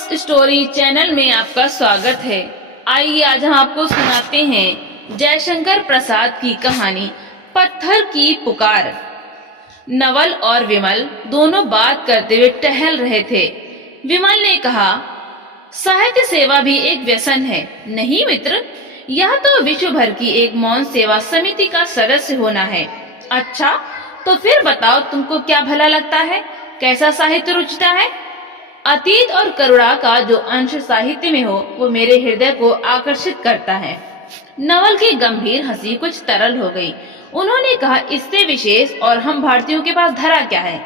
Famous story channel में आपका स्वागत है। आइए आज हम आपको सुनाते हैं जयशंकर प्रसाद की कहानी पत्थर की पुकार। नवल और विमल दोनों बात करते हुए टहल रहे थे। विमल ने कहा, साहित्य सेवा भी एक व्यसन है नहीं मित्र? यह तो विश्व भर की एक मौन सेवा समिति का सदस्य होना है। अच्छा, तो फिर बताओ तुमको क्या भला लगता है? कैसा साहित्य रुचता है? अतीत और करुणा का जो अंश साहित्य में हो वो मेरे हृदय को आकर्षित करता है। नवल की गंभीर हंसी कुछ तरल हो गई। उन्होंने कहा, इससे विशेष और हम भारतीयों के पास धरा क्या है?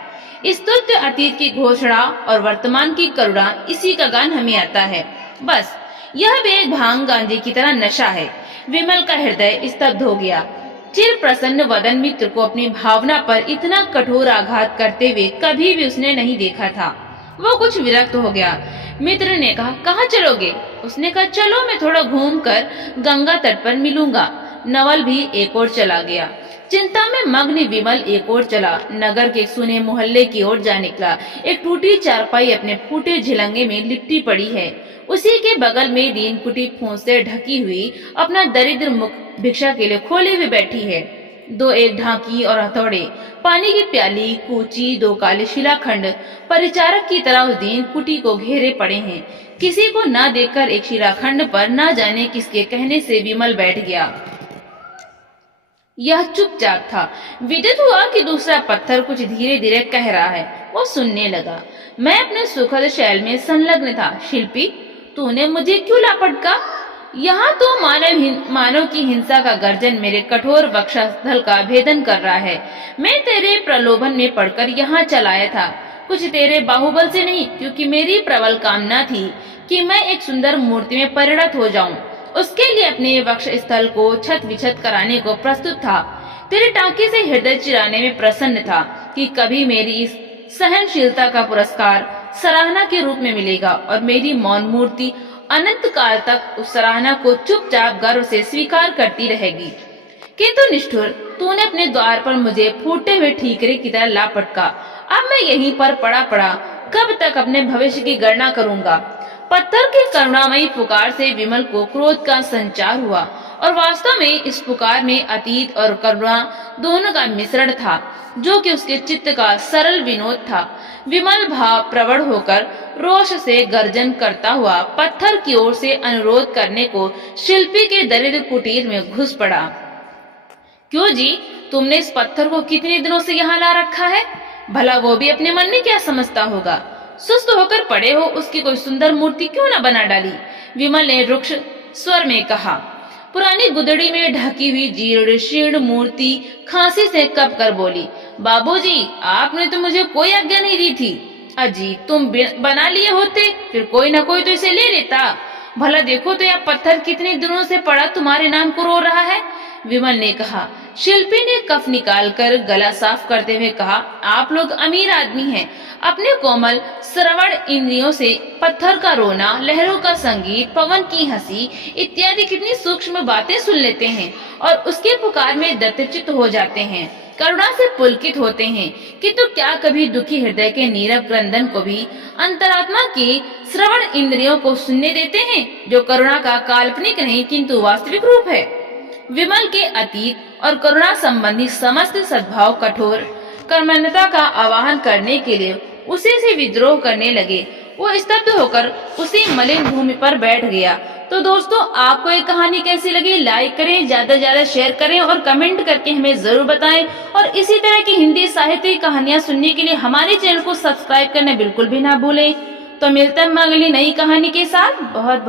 स्तुत्य अतीत की घोषणा और वर्तमान की करुणा, इसी का गान हमें आता है। बस यह भी एक भांग गांजे की तरह नशा है। विमल का हृदय स्तब्ध हो गया। चिर प्रसन्न वदन मित्र को अपनी भावना पर इतना कठोर आघात करते हुए कभी भी उसने नहीं देखा था। वो कुछ विरक्त हो गया। मित्र ने कहा, कहाँ चलोगे? उसने कहा, चलो मैं थोड़ा घूमकर गंगा तट पर मिलूंगा। नवल भी एक ओर चला गया। चिंता में मग्न विमल एक ओर चला। नगर के सुने मोहल्ले की ओर जा निकला। एक टूटी चारपाई अपने फूटे झिलंगे में लिपटी पड़ी है। उसी के बगल में दीन कुटी फूंस से ढकी हुई अपना दरिद्र मुख भिक्षा के लिए खोले हुए बैठी है। दो एक ढाकी और हथौड़े, पानी की प्याली, कूची, दो काले शिलाखंड परिचारक की तरह उस दीन कुटी को घेरे पड़े हैं। किसी को न देखकर एक शिलाखंड पर न जाने किसके कहने से विमल बैठ गया। यह चुपचाप था। विदित हुआ कि दूसरा पत्थर कुछ धीरे धीरे कह रहा है। वो सुनने लगा। मैं अपने सुखद शैल में संलग्न था। शिल्पी, तूने मुझे क्यों लापटका? यहाँ तो मानव की हिंसा का गर्जन मेरे कठोर वक्षस्थल का भेदन कर रहा है। मैं तेरे प्रलोभन में पड़कर यहाँ चलाया था, कुछ तेरे बाहुबल से नहीं, क्योंकि मेरी प्रबल कामना थी कि मैं एक सुंदर मूर्ति में परिणत हो जाऊं। उसके लिए अपने वक्षस्थल को छत विछत कराने को प्रस्तुत था। तेरे टांके से हृदय चिराने में प्रसन्न था कि कभी मेरी इस सहनशीलता का पुरस्कार सराहना के रूप में मिलेगा और मेरी मौन मूर्ति अनंत काल तक उस सराहना को चुपचाप गर्व से स्वीकार करती रहेगी। किंतु निष्ठुर, तूने अपने द्वार पर मुझे फूटे हुए ठीकरे की तरह लापटका। अब मैं यहीं पर पड़ा कब तक अपने भविष्य की गणना करूंगा? पत्थर की करुणामयी पुकार से विमल को क्रोध का संचार हुआ और वास्तव में इस पुकार में अतीत और करुणा दोनों का मिश्रण था, जो कि उसके चित्त का सरल विनोद था। विमल भाव प्रवण होकर रोष से गर्जन करता हुआ पत्थर की ओर से अनुरोध करने को शिल्पी के दरिद्र कुटीर में घुस पड़ा। क्यों जी, तुमने इस पत्थर को कितने दिनों से यहाँ ला रखा है? भला वो भी अपने मन में क्या समझता होगा? सुस्त होकर पड़े हो, उसकी कोई सुंदर मूर्ति क्यों न बना डाली? विमल ने रुक्ष स्वर में कहा। पुरानी गुदड़ी में ढकी हुई जीर्ण शीर्ण मूर्ति खांसी से कप कर बोली, बाबूजी, आपने तो मुझे कोई आज्ञा नहीं दी थी। अजी, तुम बना लिए होते, फिर कोई न कोई तो इसे ले लेता। भला देखो तो यह पत्थर कितने दिनों से पड़ा तुम्हारे नाम को रो रहा है। विमल ने कहा। शिल्पी ने कफ निकालकर गला साफ करते हुए कहा, आप लोग अमीर आदमी हैं, अपने कोमल श्रवण इंद्रियों से पत्थर का रोना, लहरों का संगीत, पवन की हंसी इत्यादि कितनी सूक्ष्म बातें सुन लेते हैं और उसके पुकार में दत्तचित्त हो जाते हैं, करुणा से पुलकित होते हैं। किंतु क्या कभी दुखी हृदय के नीरव क्रंदन को भी अंतरात्मा की श्रवण इंद्रियों को सुनने देते हैं, जो करुणा का काल्पनिक नहीं किंतु वास्तविक रूप है? विमल के अतीत और करुणा संबंधी समस्त सद्भाव कठोर कर्मण्यता का आवाहन करने के लिए उसे से विद्रोह करने लगे। वो स्तब्ध होकर उसी मलिन भूमि पर बैठ गया। तो दोस्तों, आपको ये कहानी कैसी लगी? लाइक करें, ज्यादा से ज्यादा शेयर करें और कमेंट करके हमें जरूर बताएं। और इसी तरह की हिंदी साहित्य कहानियां सुनने के लिए हमारे चैनल को सब्सक्राइब करना बिल्कुल भी ना भूलें। तो मिलते हैं अगली नई कहानी के साथ। बहुत बहुत